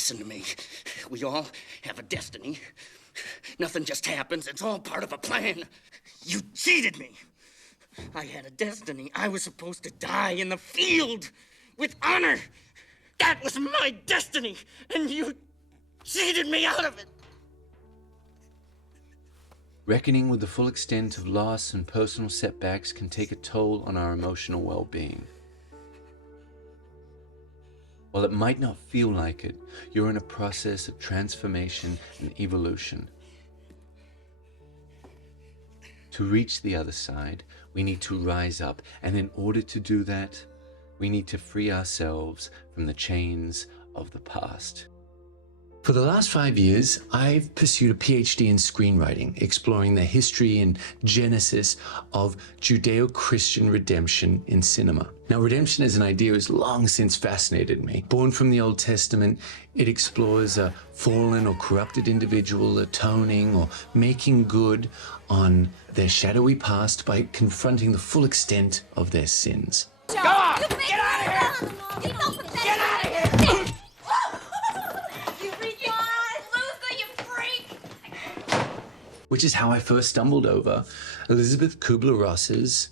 Listen to me. We all have a destiny. Nothing just happens. It's all part of a plan. You cheated me. I had a destiny. I was supposed to die in the field with honor. That was my destiny, and you cheated me out of it. Reckoning with the full extent of loss and personal setbacks can take a toll on our emotional well-being. While it might not feel like it, you're in a process of transformation and evolution. To reach the other side, we need to rise up, and in order to do that, we need to free ourselves from the chains of the past. For the last 5 years, I've pursued a PhD in screenwriting, exploring the history and genesis of Judeo-Christian redemption in cinema. Now, redemption as an idea has long since fascinated me. Born from the Old Testament, it explores a fallen or corrupted individual atoning or making good on their shadowy past by confronting the full extent of their sins. Go on! Get out of here! Get out of here! Which is how I first stumbled over Elizabeth Kubler-Ross's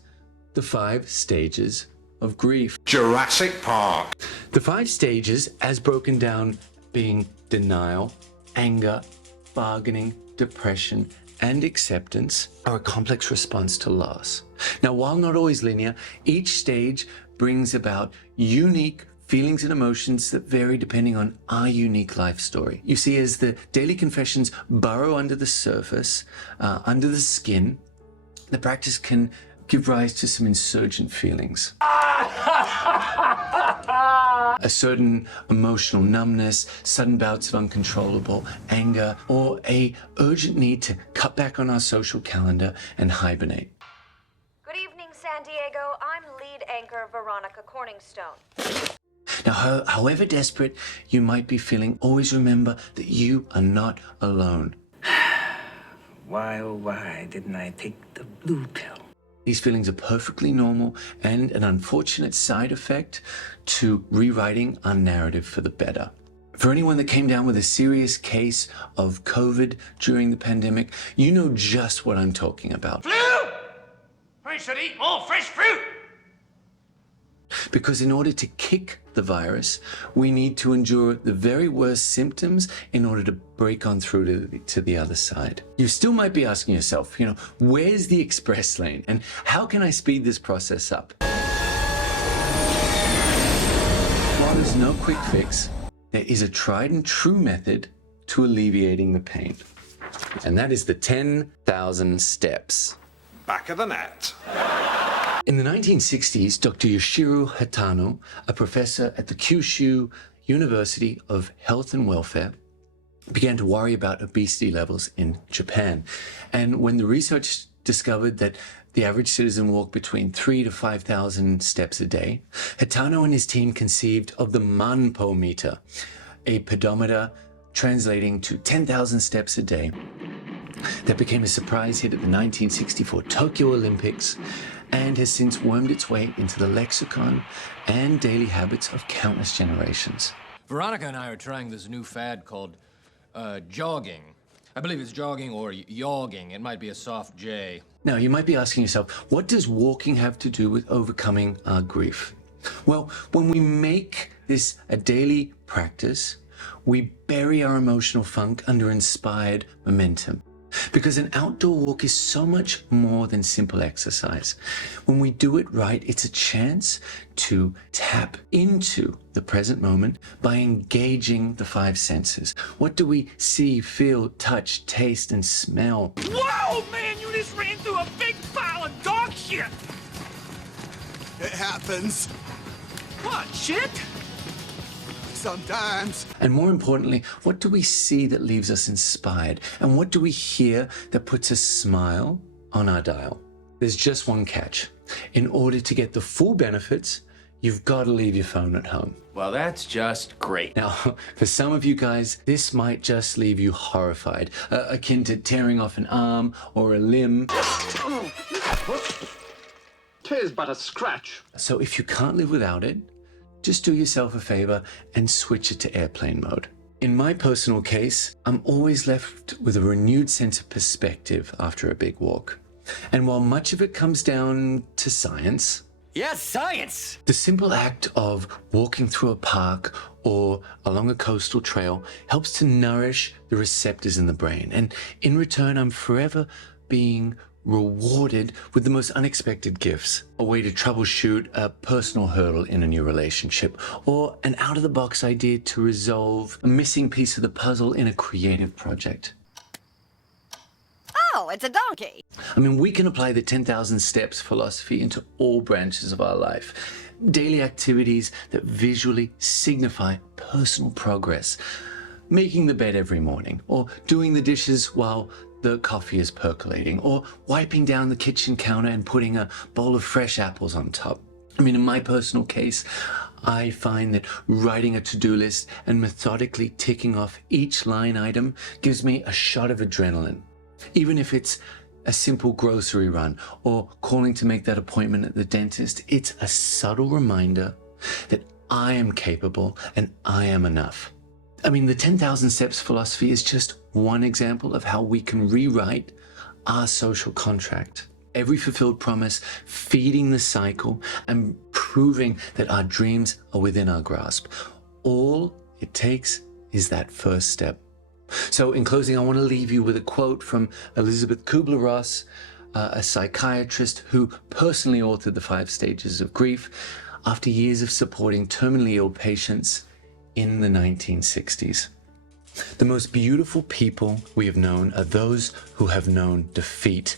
The 5 Stages of Grief. Jurassic Park. The 5 stages, as broken down, being denial, anger, bargaining, depression, and acceptance, are a complex response to loss. Now, while not always linear, each stage brings about unique feelings and emotions that vary depending on our unique life story. You see, as the daily confessions burrow under the surface, under the skin, the practice can give rise to some insurgent feelings. A certain emotional numbness, sudden bouts of uncontrollable anger, or a urgent need to cut back on our social calendar and hibernate. Good evening, San Diego. I'm lead anchor Veronica Corningstone. Now, however desperate you might be feeling, always remember that you are not alone. Why, oh why didn't I take the blue pill? These feelings are perfectly normal and an unfortunate side effect to rewriting our narrative for the better. For anyone that came down with a serious case of COVID during the pandemic, you know just what I'm talking about. Flu! I should eat more fresh fruit! Because in order to kick the virus, we need to endure the very worst symptoms in order to break on through to the other side. You still might be asking yourself, where's the express lane and how can I speed this process up? While there's no quick fix, there is a tried and true method to alleviating the pain. And that is the 10,000 steps. Back of the net. In the 1960s, Dr. Yoshiro Hatano, a professor at the Kyushu University of Health and Welfare, began to worry about obesity levels in Japan. And when the research discovered that the average citizen walked between 3,000 to 5,000 steps a day, Hatano and his team conceived of the Manpo meter, a pedometer translating to 10,000 steps a day. That became a surprise hit at the 1964 Tokyo Olympics and has since wormed its way into the lexicon and daily habits of countless generations. Veronica and I are trying this new fad called jogging. I believe it's jogging or yogging. It might be a soft J. Now, you might be asking yourself, what does walking have to do with overcoming our grief? Well, when we make this a daily practice, we bury our emotional funk under inspired momentum. Because an outdoor walk is so much more than simple exercise. When we do it right, it's a chance to tap into the present moment by engaging the 5 senses. What do we see, feel, touch, taste, and smell? Whoa, man, you just ran through a big pile of dog shit! It happens. What, shit? Sometimes. And more importantly, what do we see that leaves us inspired? And what do we hear that puts a smile on our dial? There's just one catch. In order to get the full benefits, you've got to leave your phone at home. Well, that's just great. Now, for some of you guys, this might just leave you horrified, akin to tearing off an arm or a limb. "'Tis but a scratch." So if you can't live without it, just do yourself a favor and switch it to airplane mode. In my personal case, I'm always left with a renewed sense of perspective after a big walk. And while much of it comes down to science, Yes, science! the simple act of walking through a park or along a coastal trail helps to nourish the receptors in the brain. And in return, I'm forever being rewarded with the most unexpected gifts. A way to troubleshoot a personal hurdle in a new relationship, or an out-of-the-box idea to resolve a missing piece of the puzzle in a creative project. Oh, it's a donkey! I mean, we can apply the 10,000 steps philosophy into all branches of our life. Daily activities that visually signify personal progress. Making the bed every morning, or doing the dishes while the coffee is percolating, or wiping down the kitchen counter and putting a bowl of fresh apples on top. I mean, in my personal case, I find that writing a to-do list and methodically ticking off each line item gives me a shot of adrenaline. Even if it's a simple grocery run or calling to make that appointment at the dentist, it's a subtle reminder that I am capable and I am enough. I mean, the 10,000 steps philosophy is just one example of how we can rewrite our social contract. Every fulfilled promise, feeding the cycle and proving that our dreams are within our grasp. All it takes is that first step. So in closing, I want to leave you with a quote from Elizabeth Kubler-Ross, a psychiatrist who personally authored The 5 Stages of Grief after years of supporting terminally ill patients in the 1960s. The most beautiful people we have known are those who have known defeat,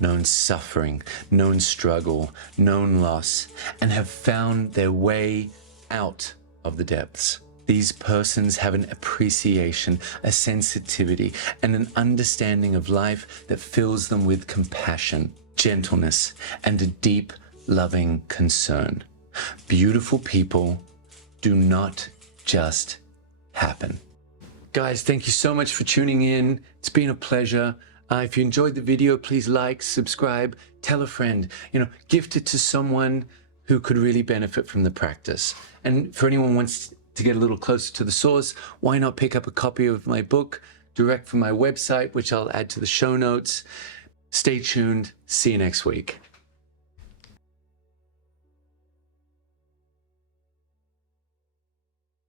known suffering, known struggle, known loss, and have found their way out of the depths. These persons have an appreciation, a sensitivity, and an understanding of life that fills them with compassion, gentleness, and a deep, loving concern. Beautiful people do not just happen. Guys, thank you so much for tuning in. It's been a pleasure. If you enjoyed the video, please like, subscribe, tell a friend, gift it to someone who could really benefit from the practice. And for anyone who wants to get a little closer to the source, why not pick up a copy of my book direct from my website, which I'll add to the show notes. Stay tuned. See you next week.